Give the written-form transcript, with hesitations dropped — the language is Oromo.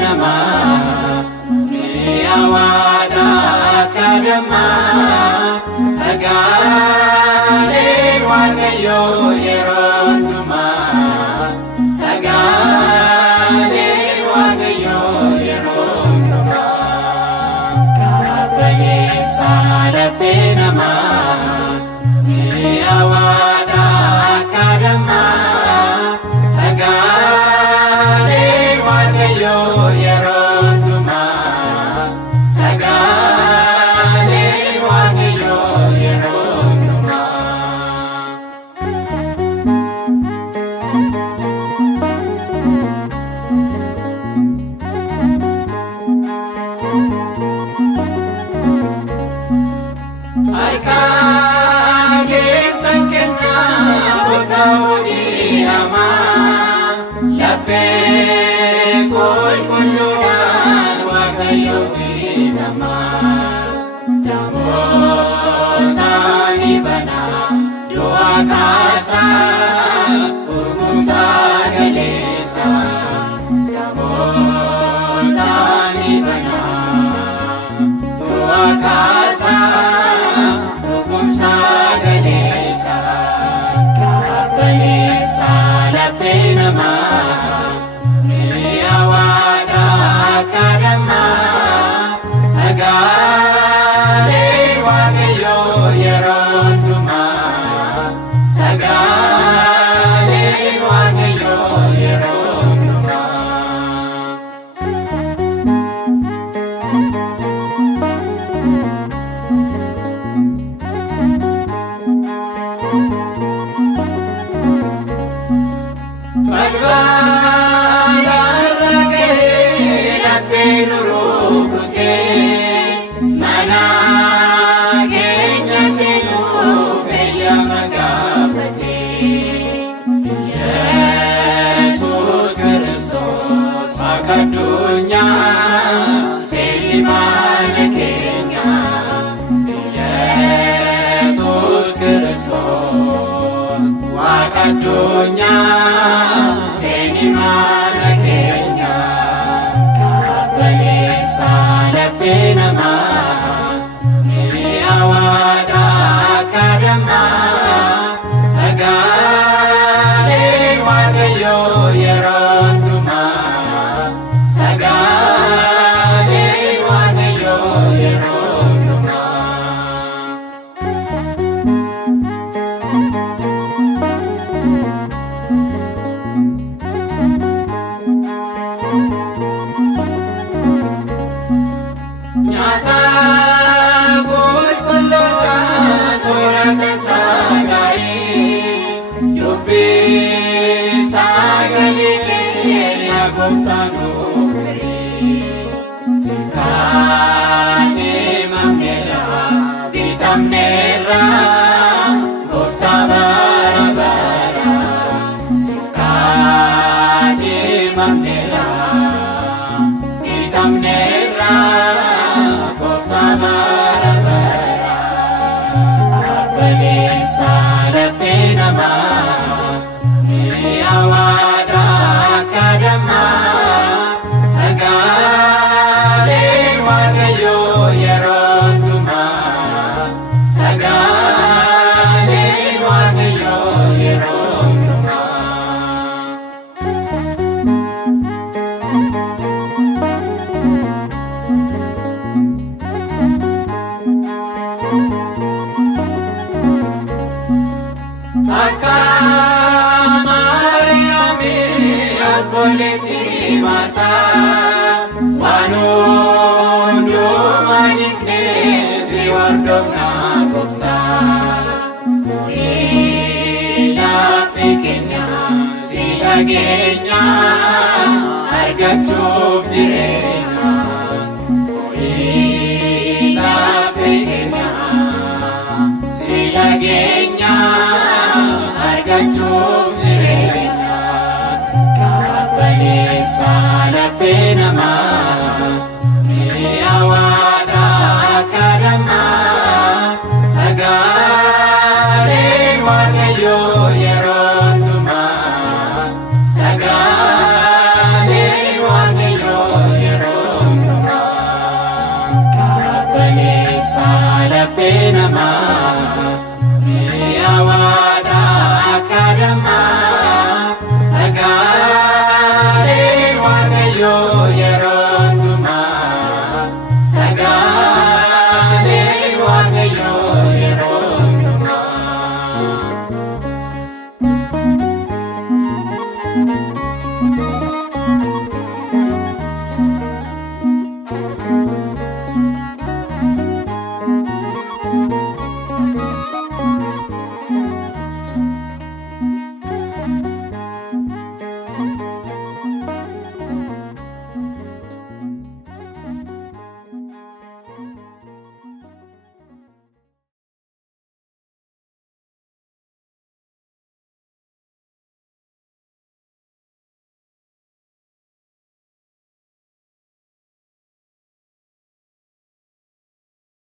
Nama mi'aawwaadha akka dammaa sagaalee Waaqayyoo yeroo hundumaa sagaalee Waaqayyoo yeroo hundumaa qabbaneessa laphee namaa mi'aawwaadha akka dammaa sagaalee Waaqayyoo yeroo hundumaa sagaalee Waaqayyoo yeroo hundumaa. Harka keessan kennaa goota hojii hamaa laphee qulqulluudhaan Waaqayyo beekamaa jamoota ni banaa du'a kaasaa gurgurumsaa galeessa jamoota ni banaa du'a kaasaa gurgurumsaa galeessa qabbaneessa laphee namaa mi'aawwaadha akka dammaa sagaalee Waaqayyoo yeroo hundumaa sagaalee Waaqayyoo yeroo hundumaa. Balbala irra ga'ee laphee nu rukutee mana keenya seenuuf eeyyama gaafatee Yesuus Kiristoos Waaqa addunyaa seeni mana keenya Yesuus Kiristoos Waaqa addunyaa seeni mana keenya qabbaneessa laphee namaa mi'aawwaadha akka dammaa sagaalee Waaqayyoo yeroo hundumaa sagaalee Waaqayyoo yeroo hundumaa. Nyaata qulqulloota soorata sagaalee dubbii sagalee keenya Gooftaan nuuf hiree sirkaanee mamneerra bitamneerra Gooftaa bara bara sirkaanee mamneerra bitamneerra Gooftaa bara bara qabbaneessa laphee namaa mi'aawwaadha akka dammaa sagaalee Waaqayyoo yeroo hundumaa sagaalee Waaqayyoo yeroo hundumaa. Akka Maariyaamii obboleettii Maartaa waan hundumaa dhiifnee si hordofnaa Gooftaa laphee keenya si dhageenya argachuuf jiree